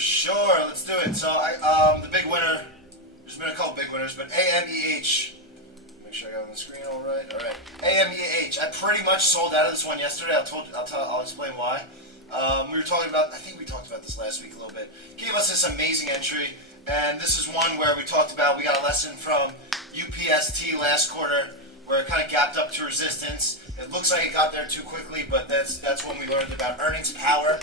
sure. Let's do it. So the big winner. There's been a couple big winners, but AMEH. Make sure I got on the screen all right. All right. AMEH. I pretty much sold out of this one yesterday. I'll explain why. We were talking about. I think we talked about this last week a little bit. Gave us this amazing entry, and this is one where we talked about. We got a lesson from UPST last quarter, where it kind of gapped up to resistance. It looks like it got there too quickly, but that's when we learned about earnings power,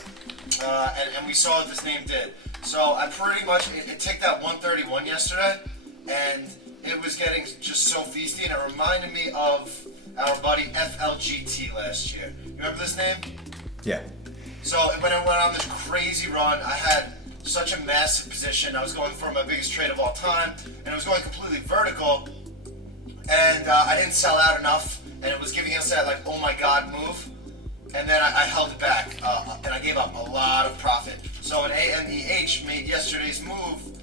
and we saw what this name did. So I pretty much, it ticked out 131 yesterday, and it was getting just so feasty, and it reminded me of our buddy FLGT last year. You remember this name? Yeah. So when it went on this crazy run, I had such a massive position. I was going for my biggest trade of all time, and it was going completely vertical, and I didn't sell out enough, and it was giving us that like, oh my god move, and then I held it back, and I gave up a lot of profit. So an AMEH made yesterday's move,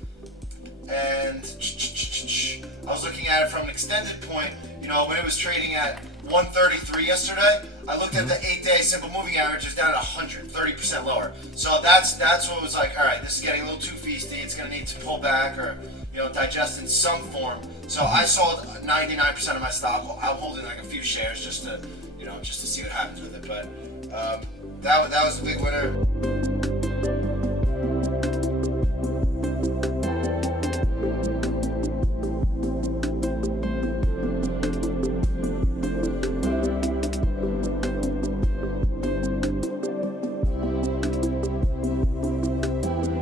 and I was looking at it from an extended point. You know, when it was trading at 133 yesterday, I looked at the 8-day simple moving average is down at 130% lower. So that's what was like, all right, this is getting a little too feasty. It's going to need to pull back or, you know, digest in some form. So I sold 99% of my stock. I'm holding like a few shares just to see what happens with it. But that was the big winner.